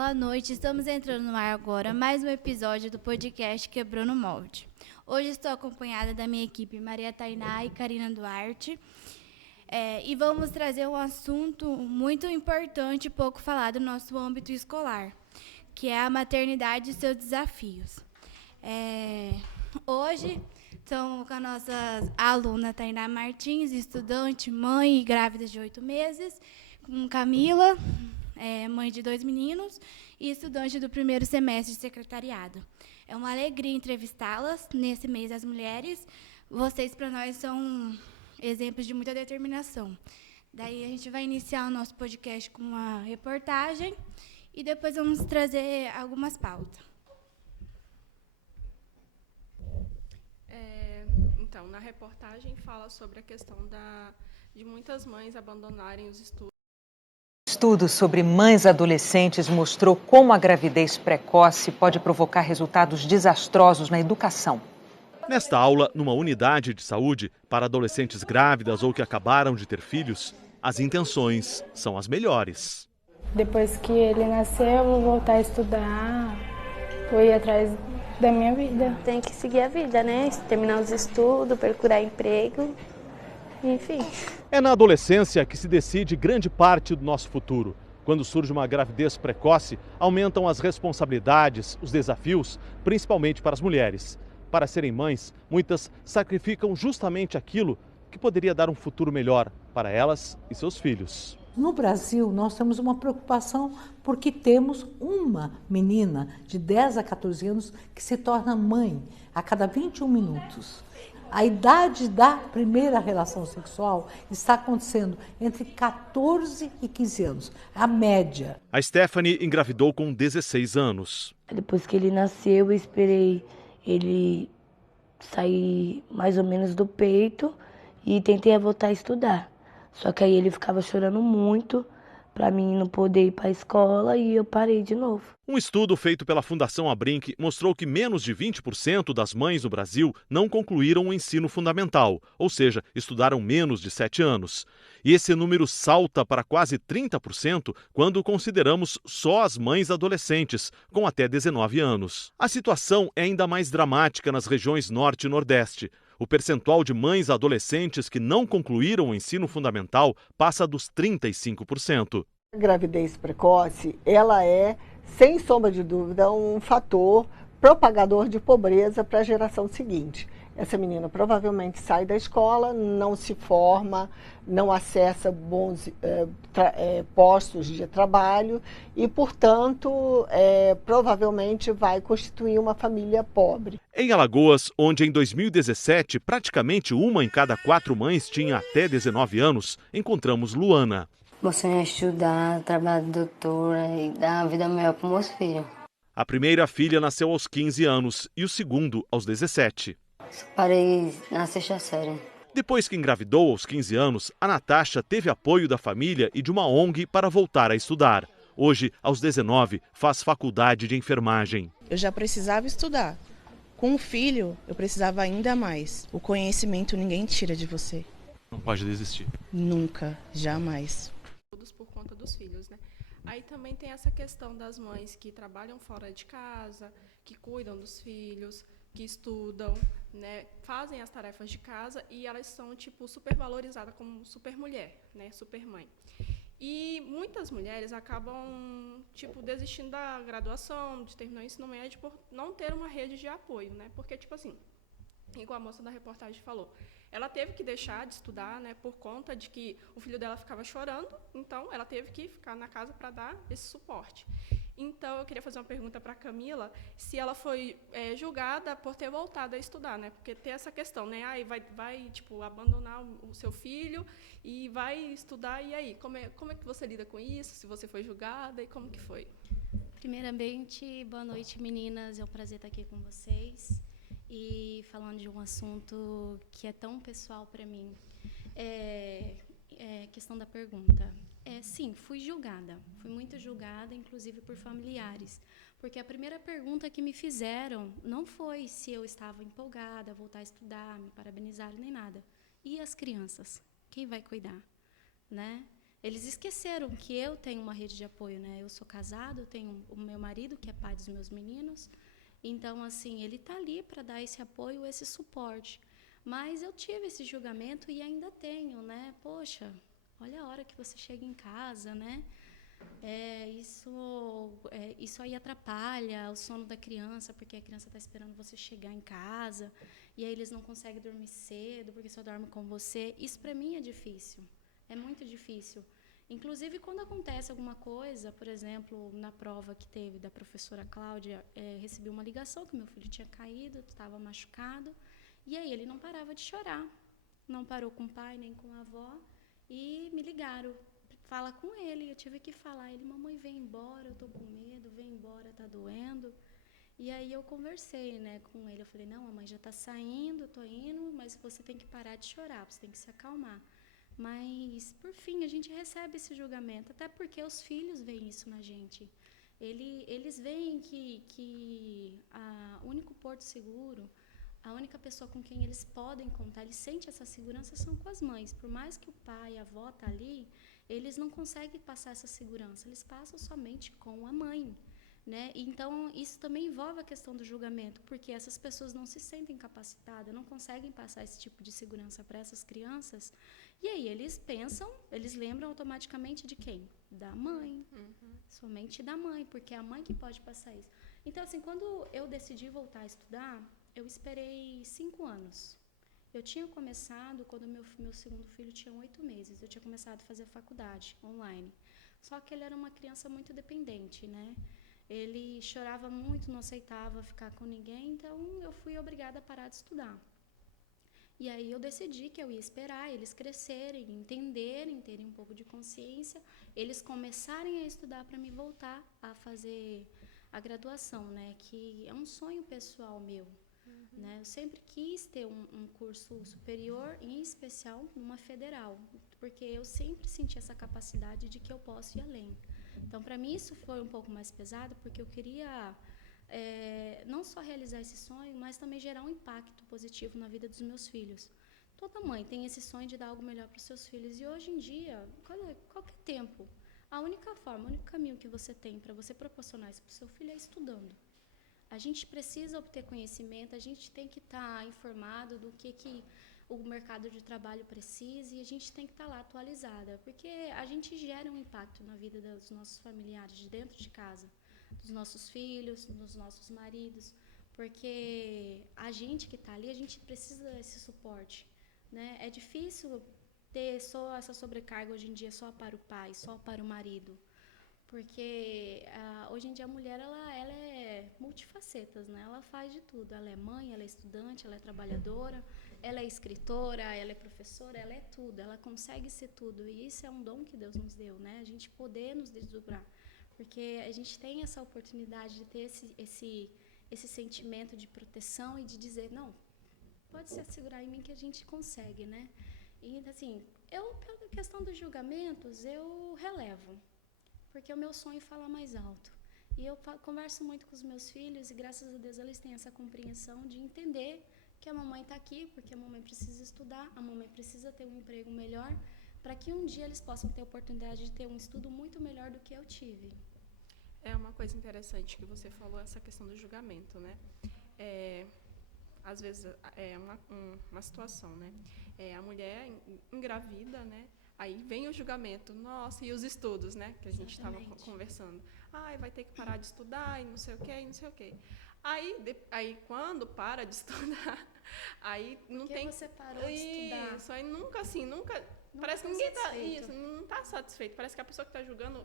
Boa noite, estamos entrando no ar agora mais um episódio do podcast Quebrando o Molde. Hoje estou acompanhada da minha equipe Maria Tainá e Karina Duarte e vamos trazer um assunto muito importante e pouco falado no nosso âmbito escolar, que é a maternidade e seus desafios. Hoje estamos com a nossa aluna Tainá Martins, estudante, mãe e grávida de 8 meses, com Camila, mãe de 2 meninos e estudante do primeiro semestre de secretariado. É uma alegria entrevistá-las nesse mês das mulheres. Vocês, para nós, são exemplos de muita determinação. Daí a gente vai iniciar o nosso podcast com uma reportagem e depois vamos trazer algumas pautas. Então, na reportagem fala sobre a questão de muitas mães abandonarem os estudos. Estudo sobre mães adolescentes mostrou como a gravidez precoce pode provocar resultados desastrosos na educação. Nesta aula, numa unidade de saúde para adolescentes grávidas ou que acabaram de ter filhos, as intenções são as melhores. Depois que ele nasceu, eu vou voltar a estudar, vou ir atrás da minha vida. Tem que seguir a vida, né? Terminar os estudos, procurar emprego, enfim. É na adolescência que se decide grande parte do nosso futuro. Quando surge uma gravidez precoce, aumentam as responsabilidades, os desafios, principalmente para as mulheres. Para serem mães, muitas sacrificam justamente aquilo que poderia dar um futuro melhor para elas e seus filhos. No Brasil, nós temos uma preocupação porque temos uma menina de 10 a 14 anos que se torna mãe a cada 21 minutos. A idade da primeira relação sexual está acontecendo entre 14 e 15 anos, a média. A Stephanie engravidou com 16 anos. Depois que ele nasceu, eu esperei ele sair mais ou menos do peito e tentei voltar a estudar. Só que aí ele ficava chorando muito para mim não poder ir para a escola e eu parei de novo. Um estudo feito pela Fundação Abrinq mostrou que menos de 20% das mães no Brasil não concluíram o ensino fundamental, ou seja, estudaram menos de 7 anos. E esse número salta para quase 30% quando consideramos só as mães adolescentes, com até 19 anos. A situação é ainda mais dramática nas regiões Norte e Nordeste. O percentual de mães adolescentes que não concluíram o ensino fundamental passa dos 35%. A gravidez precoce, ela é, sem sombra de dúvida, um fator propagador de pobreza para a geração seguinte. Essa menina provavelmente sai da escola, não se forma, não acessa bons postos de trabalho e, portanto, provavelmente vai constituir uma família pobre. Em Alagoas, onde em 2017 praticamente uma em cada 4 mães tinha até 19 anos, encontramos Luana. Meu sonho é estudar, trabalhar de doutora e dar uma vida melhor para meus filhos. A primeira filha nasceu aos 15 anos e o segundo aos 17. Parei na 6ª série. Depois que engravidou aos 15 anos, a Natasha teve apoio da família e de uma ONG para voltar a estudar. Hoje, aos 19, faz faculdade de enfermagem. Eu já precisava estudar. Com um filho, eu precisava ainda mais. O conhecimento ninguém tira de você. Não pode desistir. Nunca, jamais. Todos por conta dos filhos, né? Aí também tem essa questão das mães que trabalham fora de casa, que cuidam dos filhos, que estudam, né, fazem as tarefas de casa e elas são super valorizadas como super mulher, né, super mãe. E muitas mulheres acabam desistindo da graduação, de terminar o ensino médio por não ter uma rede de apoio, né? Porque igual a moça da reportagem falou, ela teve que deixar de estudar, né, por conta de que o filho dela ficava chorando, então ela teve que ficar na casa para dar esse suporte. Então, eu queria fazer uma pergunta para a Camila, se ela foi julgada por ter voltado a estudar, né? Porque tem essa questão, né? Aí vai abandonar o seu filho e vai estudar, e aí? Como é que você lida com isso? Se você foi julgada, e como que foi? Primeiramente, boa noite, meninas. É um prazer estar aqui com vocês e falando de um assunto que é tão pessoal para mim. Questão da pergunta. Sim, fui julgada. Fui muito julgada, inclusive por familiares. Porque a primeira pergunta que me fizeram não foi se eu estava empolgada a voltar a estudar, me parabenizaram, nem nada. E as crianças? Quem vai cuidar? Né? Eles esqueceram que eu tenho uma rede de apoio, né? Eu sou casado, eu tenho o meu marido, que é pai dos meus meninos. Então, assim, ele está ali para dar esse apoio, esse suporte. Mas eu tive esse julgamento e ainda tenho, né? Poxa, olha a hora que você chega em casa, né? Isso aí atrapalha o sono da criança, porque a criança está esperando você chegar em casa, e aí eles não conseguem dormir cedo, porque só dormem com você. Isso para mim é difícil, é muito difícil. Inclusive, quando acontece alguma coisa, por exemplo, na prova que teve da professora Cláudia, recebi uma ligação que meu filho tinha caído, estava machucado, e aí ele não parava de chorar. Não parou com o pai, nem com a avó, e me ligaram. Fala com ele, eu tive que falar. Ele, mamãe, vem embora, eu tô com medo, vem embora, tá doendo. E aí eu conversei, né, com ele. Eu falei, não, a mãe já tá saindo, eu tô indo, mas você tem que parar de chorar, você tem que se acalmar. Mas, por fim, a gente recebe esse julgamento, até porque os filhos veem isso na gente. Eles veem que o único porto seguro, a única pessoa com quem eles podem contar, eles sentem essa segurança, são com as mães. Por mais que o pai e a avó tá ali, eles não conseguem passar essa segurança, eles passam somente com a mãe, né? Então, isso também envolve a questão do julgamento, porque essas pessoas não se sentem capacitadas, não conseguem passar esse tipo de segurança para essas crianças, e aí eles pensam, eles lembram automaticamente de quem? Da mãe, somente da mãe, porque é a mãe que pode passar isso. Então, assim, quando eu decidi voltar a estudar, eu esperei 5 anos. Eu tinha começado quando meu segundo filho tinha 8 meses. Eu tinha começado a fazer faculdade online. Só que ele era uma criança muito dependente, né? Ele chorava muito, não aceitava ficar com ninguém, então eu fui obrigada a parar de estudar. E aí eu decidi que eu ia esperar eles crescerem, entenderem, terem um pouco de consciência, eles começarem a estudar para me voltar a fazer a graduação, né? Que é um sonho pessoal meu. Né? Eu sempre quis ter um curso superior, em especial numa federal, porque eu sempre senti essa capacidade de que eu posso ir além. Então, para mim, isso foi um pouco mais pesado, porque eu queria não só realizar esse sonho, mas também gerar um impacto positivo na vida dos meus filhos. Toda mãe tem esse sonho de dar algo melhor para os seus filhos, e hoje em dia, qualquer tempo, a única forma, o único caminho que você tem para você proporcionar isso para o seu filho é estudando. A gente precisa obter conhecimento, a gente tem que estar informado do que o mercado de trabalho precisa, e a gente tem que estar lá atualizada, porque a gente gera um impacto na vida dos nossos familiares de dentro de casa, dos nossos filhos, dos nossos maridos, porque a gente que está ali, a gente precisa desse suporte, né? É difícil ter só essa sobrecarga hoje em dia só para o pai, só para o marido. Porque hoje em dia a mulher ela é multifacetas, né? Ela faz de tudo. Ela é mãe, ela é estudante, ela é trabalhadora, ela é escritora, ela é professora, ela é tudo. Ela consegue ser tudo. E isso é um dom que Deus nos deu, né? A gente poder nos desdobrar. Porque a gente tem essa oportunidade de ter esse sentimento de proteção e de dizer, não, pode se assegurar em mim que a gente consegue, né? E, assim, pela questão dos julgamentos, eu relevo. Porque o meu sonho fala mais alto. E eu converso muito com os meus filhos e, graças a Deus, eles têm essa compreensão de entender que a mamãe está aqui, porque a mamãe precisa estudar, a mamãe precisa ter um emprego melhor, para que um dia eles possam ter a oportunidade de ter um estudo muito melhor do que eu tive. É uma coisa interessante que você falou, essa questão do julgamento, né? Às vezes, é uma situação, né? A mulher engravida, né? Aí vem o julgamento, nossa, e os estudos, né? Que a gente estava conversando. Ai, vai ter que parar de estudar e não sei o quê, e não sei o quê. Aí quando para de estudar, aí não tem... Porque você parou de estudar. Isso, aí nunca parece que ninguém não está satisfeito. Parece que a pessoa que está julgando,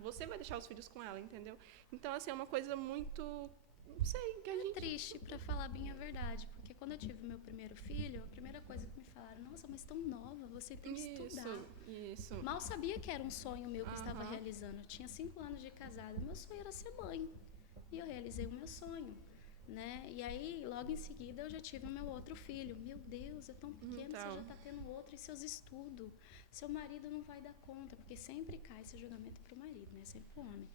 você vai deixar os filhos com ela, entendeu? Então, assim, é uma coisa muito... Não sei, que a gente... triste, para falar bem a verdade, porque quando eu tive meu primeiro filho, a primeira coisa que me falaram, nossa, mas tão nova, você tem que estudar. Isso. Mal sabia que era um sonho meu que eu estava realizando. Eu tinha 5 anos de casada, meu sonho era ser mãe. E eu realizei o meu sonho, né? E aí, logo em seguida, eu já tive o meu outro filho. Meu Deus, é tão pequeno, você já está tendo outro, e seus estudos? Seu marido não vai dar conta, porque sempre cai esse julgamento para o marido, né? Sempre o homem.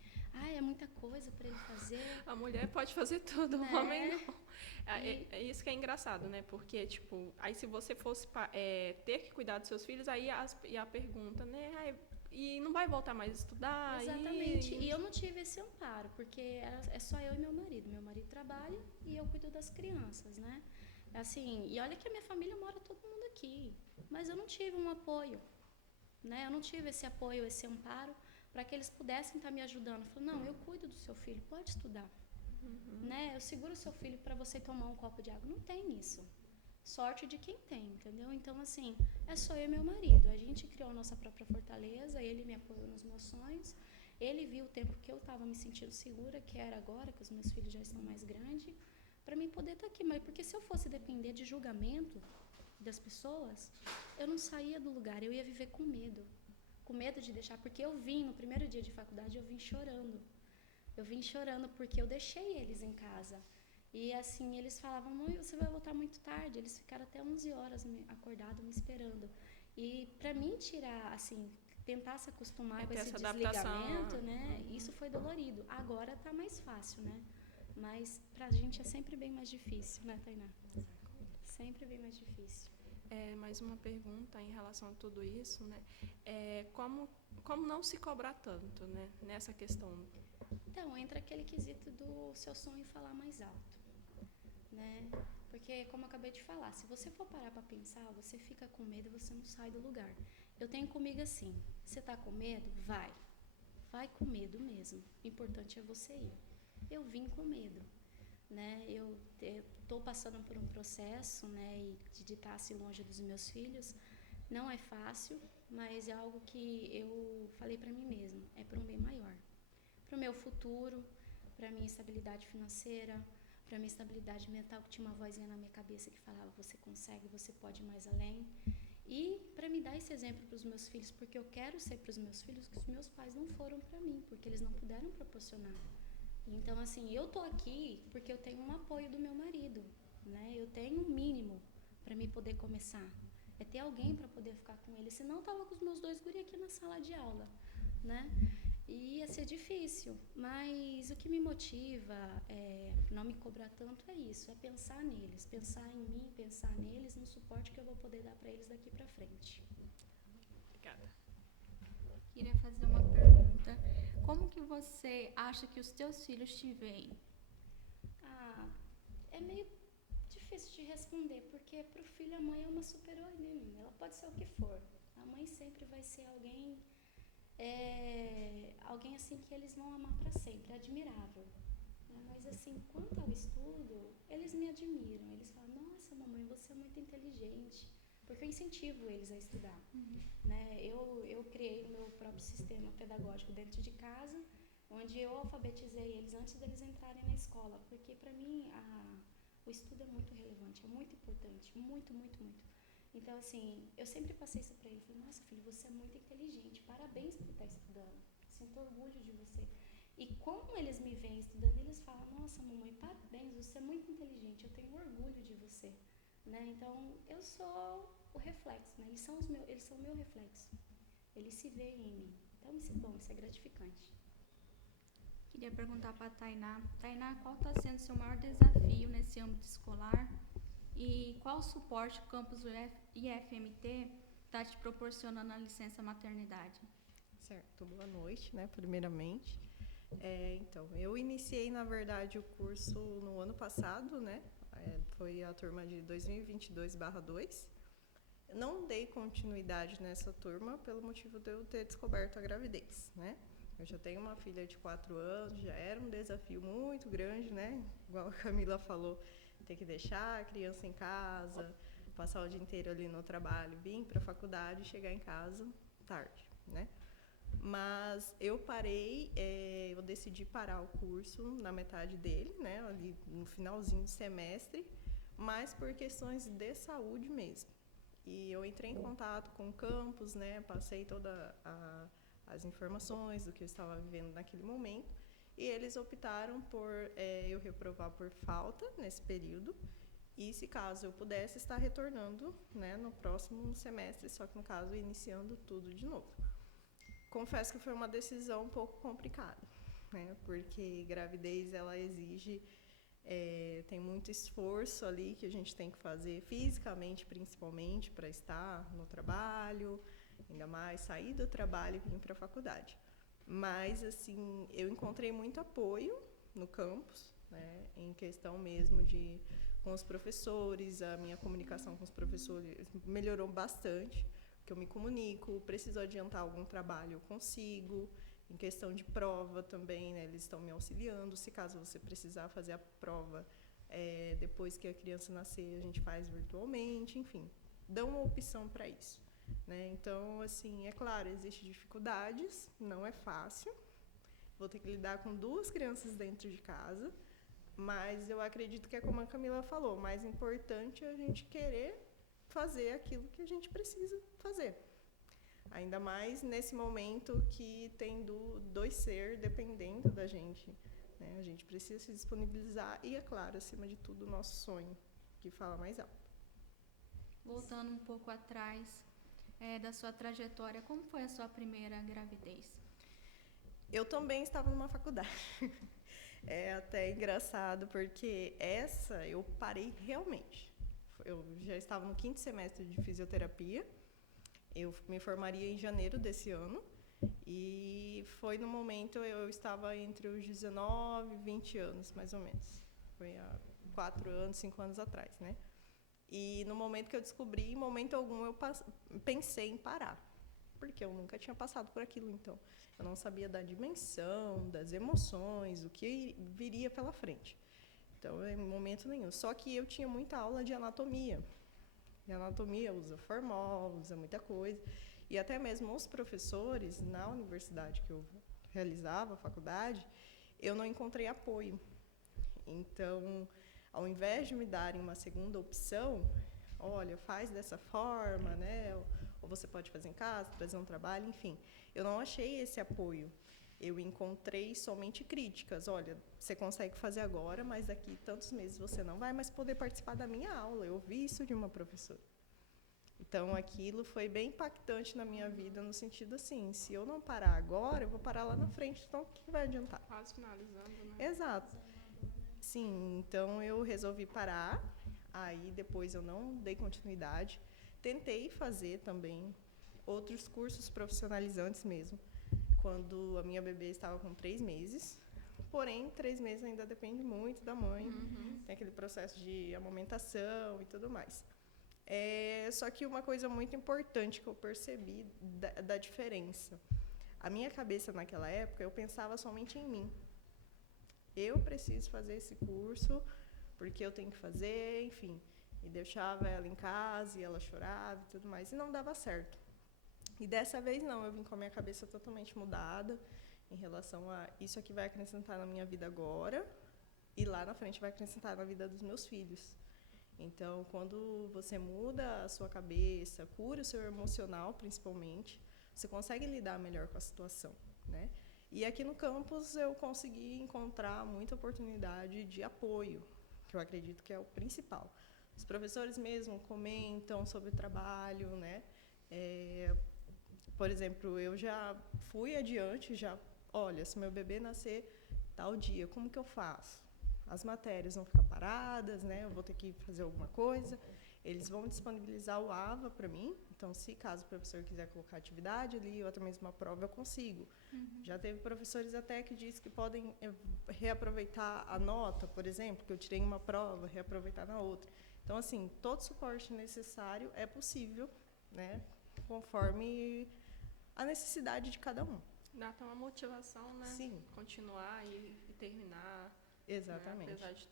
É muita coisa para ele fazer. A mulher pode fazer tudo, né? O homem não. É isso que é engraçado, né? Porque, tipo, aí se você fosse ter que cuidar dos seus filhos, aí a pergunta, né? e não vai voltar mais a estudar. Exatamente. E eu não tive esse amparo, porque é só eu e meu marido. Meu marido trabalha e eu cuido das crianças, né? Assim, e olha que a minha família mora todo mundo aqui, mas eu não tive um apoio, né? Eu não tive esse apoio, esse amparo, para que eles pudessem estar me ajudando. Eu falei, não, eu cuido do seu filho, pode estudar. Né? Eu seguro o seu filho para você tomar um copo de água. Não tem isso. Sorte de quem tem, entendeu? Então, assim, é só eu e meu marido. A gente criou a nossa própria fortaleza, ele me apoiou nos meus sonhos. Ele viu o tempo que eu estava me sentindo segura, que era agora, que os meus filhos já estão mais grandes, para mim poder estar aqui. Mas porque se eu fosse depender de julgamento das pessoas, eu não saía do lugar, eu ia viver com medo de deixar, porque eu vim, no primeiro dia de faculdade, eu vim chorando porque eu deixei eles em casa. E assim, eles falavam, mãe, você vai voltar muito tarde. Eles ficaram até 11 horas acordados me esperando. E para mim tirar, assim, tentar se acostumar com esse desligamento, né? Isso foi dolorido. Agora tá mais fácil, né? Mas pra gente é sempre bem mais difícil, né, Tainá? Sempre bem mais difícil. Mais uma pergunta em relação a tudo isso, né? Como não se cobrar tanto, né? Nessa questão. Então, entra aquele quesito do seu sonho falar mais alto, né? Porque, como eu acabei de falar, se você for parar para pensar, você fica com medo e você não sai do lugar. Eu tenho comigo assim, você tá com medo? Vai com medo mesmo. O importante é você ir. Eu vim com medo, né? Eu tô passando por um processo, né, de estar assim longe dos meus filhos. Não é fácil, mas é algo que eu falei para mim mesma, é para um bem maior. Para o meu futuro, para a minha estabilidade financeira, para a minha estabilidade mental, que tinha uma vozinha na minha cabeça que falava, você consegue, você pode ir mais além. E para me dar esse exemplo para os meus filhos, porque eu quero ser para os meus filhos que os meus pais não foram para mim, porque eles não puderam proporcionar. Então, assim, eu tô aqui porque eu tenho um apoio do meu marido, né? Eu tenho um mínimo para me poder começar. É ter alguém para poder ficar com ele. Senão, eu tava com os meus 2 guri aqui na sala de aula, né? E ia ser difícil, mas o que me motiva não me cobrar tanto é isso, é pensar neles, pensar em mim, pensar neles, no suporte que eu vou poder dar para eles daqui para frente. Obrigada. Queria fazer uma pergunta. Como que você acha que os teus filhos te veem? É meio difícil de responder, porque para o filho a mãe é uma super-heroína, ela pode ser o que for. A mãe sempre vai ser alguém assim que eles vão amar para sempre, é admirável. Mas assim, quanto ao estudo, eles me admiram, eles falam, nossa mamãe, você é muito inteligente, porque eu incentivo eles a estudar. Né? Eu criei o meu próprio sistema pedagógico dentro de casa, onde eu alfabetizei eles antes deles entrarem na escola, porque para mim o estudo é muito relevante, é muito importante, muito, muito, muito. Então, assim, eu sempre passei isso para ele. Falei, nossa, filho, você é muito inteligente. Parabéns por estar estudando. Sinto orgulho de você. E como eles me veem estudando, eles falam, nossa, mamãe, parabéns, você é muito inteligente. Eu tenho orgulho de você. Né? Então, eu sou o reflexo. Né? Eles são o meu reflexo. Eles se veem em mim. Então, isso é bom, isso é gratificante. Queria perguntar para a Tainá. Tainá, qual está sendo o seu maior desafio nesse âmbito escolar? E qual suporte o campus IFMT está te proporcionando na licença maternidade? Certo, boa noite, né, primeiramente. Então, eu iniciei, na verdade, o curso no ano passado, né, foi a turma de 2022/2. Não dei continuidade nessa turma pelo motivo de eu ter descoberto a gravidez, né. Eu já tenho uma filha de 4 anos, já era um desafio muito grande, né, igual a Camila falou, ter que deixar a criança em casa, passar o dia inteiro ali no trabalho, vir para a faculdade e chegar em casa tarde, né? Mas eu parei, eu decidi parar o curso na metade dele, né? Ali no finalzinho do semestre, mas por questões de saúde mesmo. E eu entrei em contato com o campus, né? Passei todas as informações do que eu estava vivendo naquele momento. E eles optaram por eu reprovar por falta nesse período e, se caso eu pudesse, estar retornando, né, no próximo semestre, só que, no caso, iniciando tudo de novo. Confesso que foi uma decisão um pouco complicada, né, porque gravidez, ela exige, tem muito esforço ali que a gente tem que fazer, fisicamente, principalmente, para estar no trabalho, Ainda mais sair do trabalho e vir para a faculdade. Mas, assim, eu encontrei muito apoio no campus, né, em questão mesmo com os professores, a minha comunicação com os professores melhorou bastante, porque eu me comunico, preciso adiantar algum trabalho, eu consigo. Em questão de prova também, né, eles estão me auxiliando. Se caso você precisar fazer a prova depois que a criança nascer, a gente faz virtualmente, enfim, dão uma opção para isso. Né? Então, assim, é claro, existem dificuldades, não é fácil. Vou ter que lidar com 2 crianças dentro de casa, mas eu acredito que é como a Camila falou, o mais importante é a gente querer fazer aquilo que a gente precisa fazer. Ainda mais nesse momento que tem 2 seres dependendo da gente. Né? A gente precisa se disponibilizar e, é claro, acima de tudo, o nosso sonho, que fala mais alto. Voltando um pouco atrás da sua trajetória, como foi a sua primeira gravidez? Eu também estava numa faculdade. É até engraçado, porque essa eu parei realmente. Eu já estava no 5º semestre de fisioterapia. Eu me formaria em janeiro desse ano. E foi no momento, eu estava entre os 19 e 20 anos, mais ou menos. Foi há 4 anos, 5 anos atrás, né? E no momento que eu descobri, em momento algum eu pensei em parar. Porque eu nunca tinha passado por aquilo, então. Eu não sabia da dimensão, das emoções, o que viria pela frente. Então, em momento nenhum. Só que eu tinha muita aula de anatomia. E a anatomia usa formol, usa muita coisa. E até mesmo os professores, na universidade que eu realizava, a faculdade, eu não encontrei apoio. Então, ao invés de me darem uma segunda opção, olha, faz dessa forma, né? Ou você pode fazer em casa, trazer um trabalho, enfim. Eu não achei esse apoio. Eu encontrei somente críticas. Olha, você consegue fazer agora, mas daqui tantos meses você não vai mais poder participar da minha aula. Eu ouvi isso de uma professora. Então, aquilo foi bem impactante na minha vida, no sentido assim, se eu não parar agora, eu vou parar lá na frente, então o que vai adiantar? Quase finalizando, né? Exato. Sim, então eu resolvi parar, aí depois eu não dei continuidade. Tentei fazer também outros cursos profissionalizantes mesmo, quando a minha bebê estava com 3 meses. Porém, 3 meses ainda depende muito da mãe, tem aquele processo de amamentação e tudo mais. Só que uma coisa muito importante que eu percebi da diferença. A minha cabeça naquela época, eu pensava somente em mim. Eu preciso fazer esse curso, porque eu tenho que fazer, enfim. E deixava ela em casa, e ela chorava e tudo mais, e não dava certo. E dessa vez não, eu vim com a minha cabeça totalmente mudada em relação a isso aqui vai acrescentar na minha vida agora, e lá na frente vai acrescentar na vida dos meus filhos. Então, quando você muda a sua cabeça, cura o seu emocional, principalmente, você consegue lidar melhor com a situação, né? E aqui no campus eu consegui encontrar muita oportunidade de apoio, que eu acredito que é o principal. Os professores mesmo comentam sobre o trabalho, né? Por exemplo, eu já fui adiante, olha, se meu bebê nascer tal dia, como que eu faço? As matérias vão ficar paradas, né? Eu vou ter que fazer alguma coisa. Eles vão disponibilizar o AVA para mim. Então, se caso o professor quiser colocar atividade ali, ou até mesmo uma prova, eu consigo. Já teve professores até que dizem que podem reaproveitar a nota, por exemplo, que eu tirei em uma prova, reaproveitar na outra. Então, assim, todo suporte necessário é possível, né? Conforme a necessidade de cada um. Dá até uma motivação, né? Sim. Continuar e terminar. Exatamente. Né? Apesar de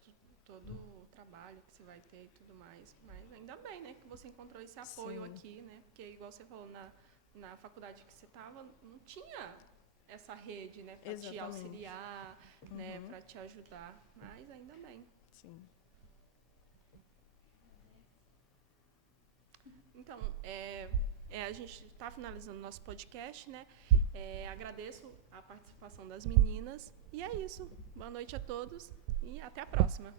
todo o trabalho que você vai ter e tudo mais. Mas ainda bem, né, que você encontrou esse apoio aqui, né? Porque, igual você falou, na faculdade que você estava, não tinha essa rede, né, para te auxiliar, né, para te ajudar. Mas ainda bem. Sim. Então, a gente está finalizando o nosso podcast, né? Agradeço a participação das meninas. E é isso. Boa noite a todos e até a próxima.